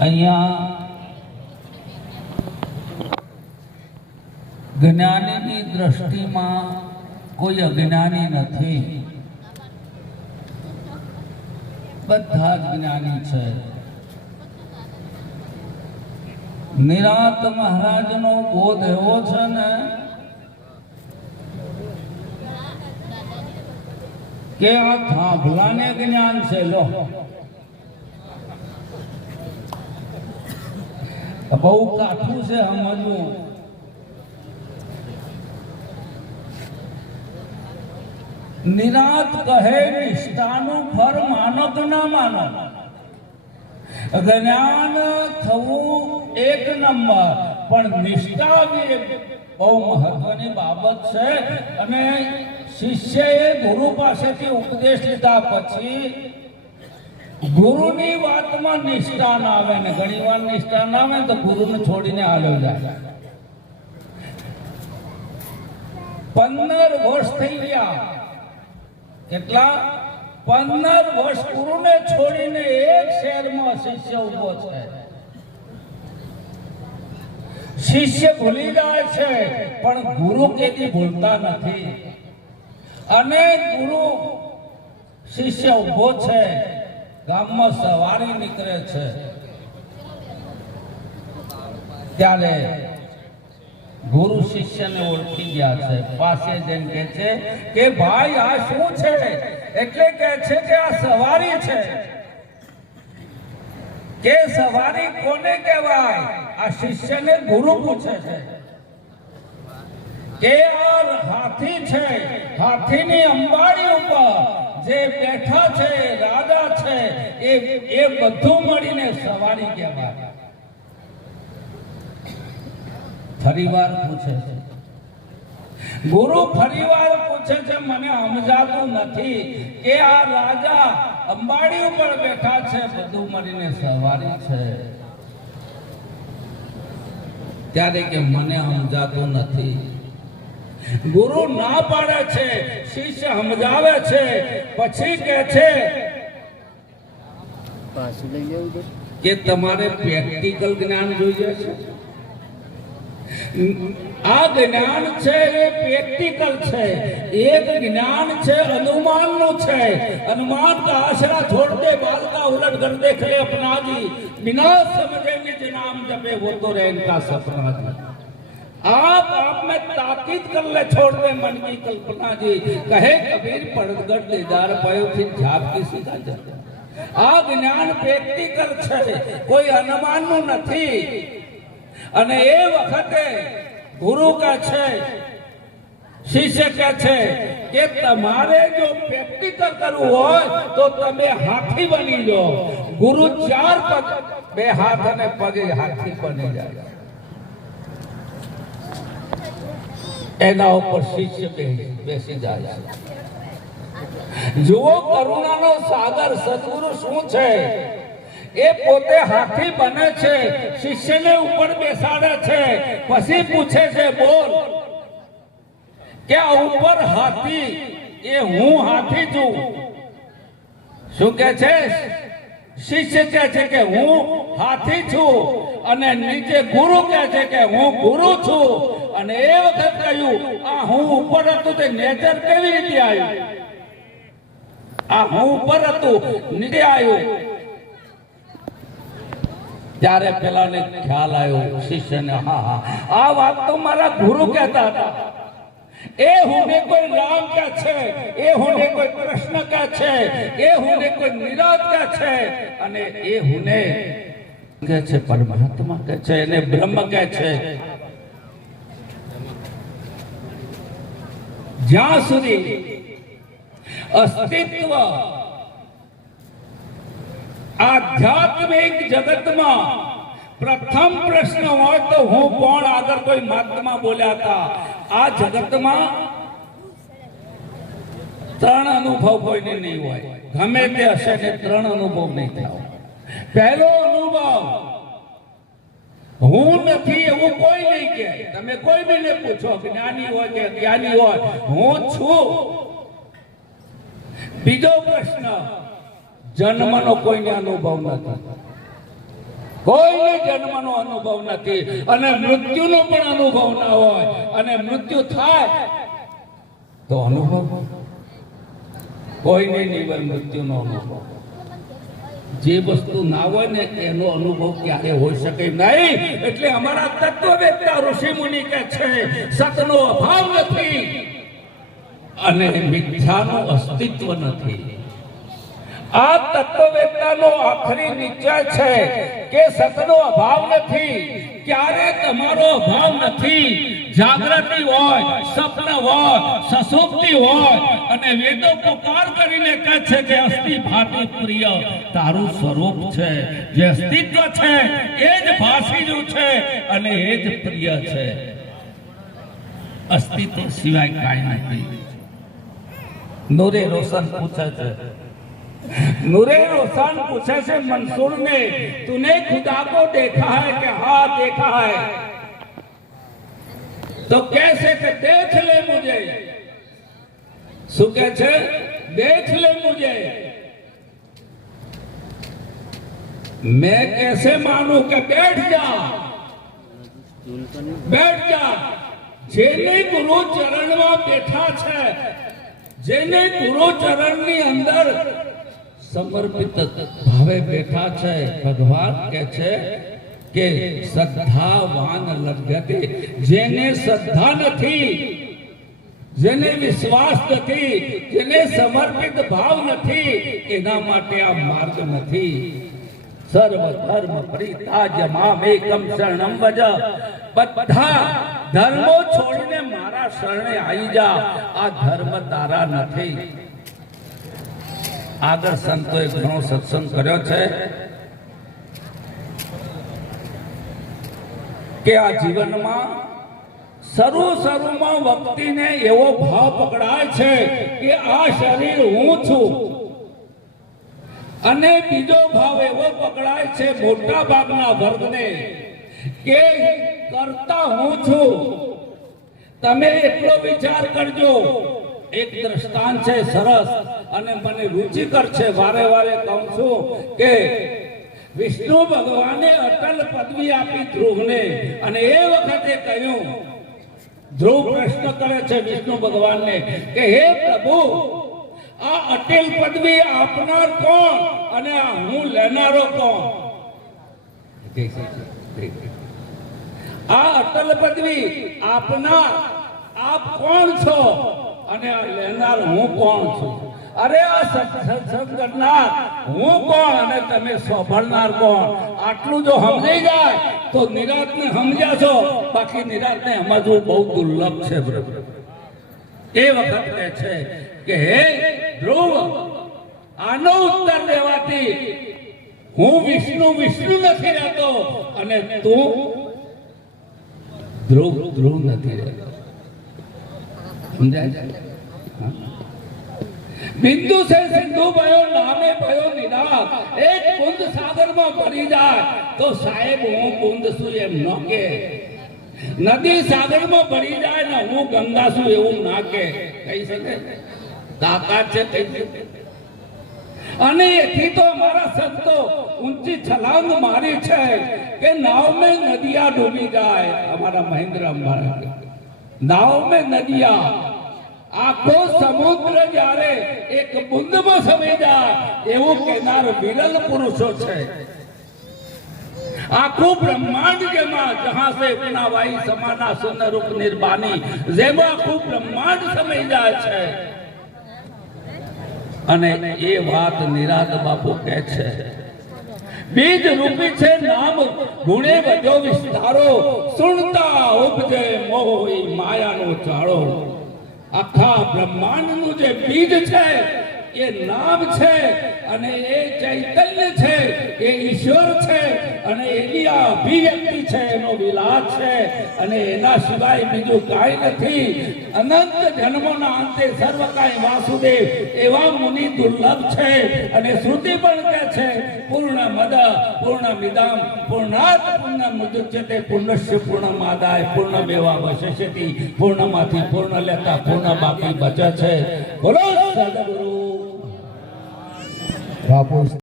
અહીંયા જ્ઞાનીની દ્રષ્ટિમાં કોઈ અજ્ઞાની નથી, બધા જ જ્ઞાની છે. નિરાંત મહારાજનો બોધ એવો છે ને કે આ થાંભલાને જ્ઞાન છે. લો, બહુ કાઠું છે સમજવું. નિરાંત કહે નિષ્ઠાનું ફળ માનો કે ના માનો. જ્ઞાન થવું એક નંબર, પણ નિષ્ઠા બી બહુ મહત્વની બાબત છે. અને શિષ્યએ ગુરુ પાસેથી ઉપદેશ લીધા પછી ગુરુની વાતમાં નિષ્ઠા ના આવે ને ઘણી વાર નિષ્ઠા ના આવે તો ગુરુને છોડીને હાલ્યો જાય. 15 વર્ષ થઈ ગયા. કેટલા? 15 વર્ષ ગુરુને છોડીને એક શહેરમાં શિષ્ય ઉભો છે. શિષ્ય ભૂલી જાય છે પણ ગુરુ કેદી ભૂલતા નથી. અને ગુરુ શિષ્ય ઉભો છે, ગામમાં સવારી નીકળે છે. ત્યારે ગુરુ શિષ્યને ઓળખી ગયા છે. પાસે જઈને કહે છે કે ભાઈ આ શું છે? એટલે કહે છે કે આ સવારી છે. કે સવારી કોને કહેવાય? આ શિષ્યને ગુરુ પૂછે છે કે આ હાથી છે, હાથીની અંબાડી ઉપર જે બેઠા છે રાજા છે એ બધું મળીને સવારી કહેવાય. ફરીવાર પૂછે છે ગુરુ, ફરીવાર પૂછે છે, મને સમજાતું નથી કે આ રાજા અંબાડી ઉપર બેઠા છે બધું મળીને સવારી છે. ત્યારે કે મને સમજાતું નથી. ગુરુ ના પાડે છે, શિષ્ય સમજાવે છે. પછી કે છે કે તમારે પ્રેક્ટિકલ જ્ઞાન જોઈએ છે. આ જ્ઞાન છે એ પ્રેક્ટિકલ છે. એક જ્ઞાન છે अनुमान છે. अनुमान का आसरा छोड़ दे, बाल का उलट कर देख ले अपना जी, बिना समझे निज नाम जपे वो तो रहे इनका सपना जी. आप में ताकीद कर ले, छोड़ दे मन की कल्पना जी. कहे कबीर पड़गढ़ दीदार पायो फिर झाप किसी का जाता. આ જ્ઞાન પ્રેક્ટિકલ છે, કોઈ અનુમાનનું નથી. અને એ વખતે ગુરુ કહે છે, શિષ્ય કહે છે કે તમારે જો પ્રેક્ટિકલ કરવું હોય તો તમે હાથી બની જાઓ. ગુરુ 4 પગ, 2 હાથ અને પગે હાથી બની જાય. એના ઉપર શિષ્ય બેસી જાય. જુઓ કરુણાનો સાગર સદગુરુ શું છે. એ પોતે હાથી બને છે, શિષ્યને ઉપર બેસાડે છે. પછી પૂછે છે બોલ કે આ ઉપર હાથી એ હું હાથી છું. શું કે છે? શિષ્ય કહે છે કે હું હાથી છું. અને નીચે ગુરુ કહે છે કે હું ગુરુ છું. અને એ વખત કહ્યું આ હું ઉપર હતું તે નેચર કેવી રીતે આવ્યું? આ હું ઉપર હતું નીચે આવ્યું. ત્યારે પેલાને ખ્યાલ આવ્યો શિષ્યને, હા આ વાત તો મારા ગુરુ કહેતા હતા. એ હુંને કોઈ રામ કહે છે, એ હુંને કોઈ કૃષ્ણ કહે છે, એ હુંને કોઈ નિરાત કહે છે, અને એ હુંને કહે છે પરમાત્મા કહે છે, એને બ્રહ્મ કહે છે. જ્યાં સુધી અસ્તિત્વ આધ્યાત્મિક જગતમાં પ્રથમ પ્રશ્ન હોય તો હું કોણ? આગળ કોઈ મહાત્મા બોલ્યા હતા, આ જગતમાં 3 અનુભવ કોઈને નહીં હોય. ગમે તે હશે ને 3 અનુભવ નહીં થાય. પહેલો અનુભવ હું નથી એવું કોઈ નહીં કહે. તમે કોઈ બીને પૂછો, જ્ઞાની હોય કે અજ્ઞાની હોય, હું છું. બીજો પ્રશ્ન, જન્મનો કોઈને અનુભવ નથી. કોઈને જન્મનો અનુભવ નથી અને મૃત્યુનો પણ અનુભવ ના હોય, અને મૃત્યુ થાય તો અનુભવ કોઈને નહીં હોય. મૃત્યુનો અનુભવ, જે વસ્તુ ના હોય ને એનો અનુભવ ક્યારે હોઈ શકે નહીં. એટલે અમારા તત્વવેત્તા ઋષિ મુનિ કહે છે સતનો અભાવ નથી અને મિથ્યાનું અસ્તિત્વ નથી. આ તત્વવેત્તાનો આખરી નિશ્ચય છે કે સતનો અભાવ નથી, ક્યારે તમારો અભાવ નથી. જાગૃતિ હોય, સ્વપ્ન હોય, સુષુપ્તિ હોય, અને વેદો પુકાર કરીને કહે છે કે અસ્તિ ભાતિ પ્રિય, તારું સ્વરૂપ છે, જે અસ્તિત્વ છે એ જ ભાસીનું છે અને એ જ પ્રિય છે. અસ્તિત્વ સિવાય કાંઈ નથી. નૂરે રોશન પૂછે છે, नूरे रोशन पूछे से मंसूर ने तूने खुदा को देखा है कि हाँ देखा है, तो कैसे कि देख ले मुझे. શું કહે છે? देख ले मुझे. मैं कैसे मानूं कि बैठ जा, बैठ जा. જેને ગુરુ ચરણમાં બેઠા છે, જેને ગુરુ ચરણની અંદર સમર્પિત ભાવે બેઠા છે, ભગવાન કહે છે કે શ્રદ્ધાવાન લભ્યતે. જેને શ્રદ્ધા નથી, જેને વિશ્વાસ નથી, જેને સમર્પિત ભાવ નથી, એના માટે આ માર્ગ નથી. સર્વ ધર્મ પરિત્યાજ્યમામ એકમ શરણમ વ્રજ. બધા ધર્મો છોડીને મારા શરણે આવી જા. આ ધર્મ તારા નથી. આગળ સંતોએ ઘણો સત્સંગ કર્યો છે કે આ જીવનમાં શરૂમાં વ્યક્તિને એવો ભાવ પકડાય છે કે આ શરીર હું છું, અને બીજો ભાવ એવો પકડાય છે મોટા ભાગના વર્ગને કે કરતા હું છું. તમે એટલો વિચાર કરજો. એક દ્રષ્ટાંત છે સરસ અને મને રુચિકર છે, વારે વારે કહું છું કે વિષ્ણુ ભગવાને અટલ પદવી આપી ધ્રુવને, અને એ વખતે કહ્યું, ધ્રુવ પ્રશ્ન કરે છે વિષ્ણુ ભગવાનને કે હે પ્રભુ, આ અટલ પદવી આપનાર કોણ અને આ હું લેનારો કોણ? આ અટલ પદવી આપનાર આપ કોણ છો અને આ લેનાર હું કોણ છું? અરે આ સત્સંગ કરનાર હું કોણ અને તમે સાંભળનાર કોણ? આટલું જો સમજાઈ જાય તો નિરાતને સમજ્યા છો, બાકી નિરાતને સમજવું બહુ દુર્લભ છે. એ વખત કહે છે કે હે ધ્રુવ, આનો ઉત્તર દેવાથી હું વિષ્ણુ નથી રહેતો અને તું ધ્રુવ નથી રહેતો. સમજાય? બિંદુ સે સિંધુ ભયો, નામે ભયો નિરાગ. એક બુંદ સાગરમાં ભરી જાય તો સાહેબ હું બુંદ છું એમ ન કે. નદી સાગરમાં ભરી જાય ને હું ગંગા છું એવું ના કે કહી શકે? તાકાત છે કહી શકે? અને એથી તો અમારા સંતો ઊંચી છલાંગ મારી છે કે નાવ में નદિયા ડૂબી જાય. અમારા મહેન્દ્ર અંબાણી, નાવ में નદિયા, આખો સમુદ્ર જ્યારે એક બુંદમાં સમી જાય એવું કહેનાર વિરલ પુરુષો છે. આખું બ્રહ્માંડ જેમાં જહાં સે अपना वाई समाना सुन रूप निर्वाणी, જેમાં આખું બ્રહ્માંડ સમી જાય છે. અને એ વાત નિરાત બાપુ કહે છે, બીજ રૂપી છે નામ ગુણે વધ્યો વિસ્તારો, સુણતા ઉપજે મોહી માયાનો ચાળો. આખા બ્રહ્માંડનું જે બીજ છે એ નામ છે અને એ ચૈતન્ય છે, એ ઈશ્વર છે અને એની આ અભિવ્યક્તિ છે, એનો વિલાસ છે અને એના સિવાય બીજું કાંઈ નથી. અનંત જન્મોના અંતે સર્વ કાંઈ વાસુદેવ એવા મુનિ દુર્લભ છે. અને શ્રુતિ પણ કહે છે પૂર્ણમદ પૂર્ણમિદં પૂર્ણાત પૂર્ણમુદચ્યતે પૂર્ણસ્ય પૂર્ણમાદાય પૂર્ણમેવાવશિષ્યતિ. પૂર્ણમાંથી પૂર્ણ લેતા પૂર્ણ બાકી બચે છે. બોલો સદગુરુ બાપુ.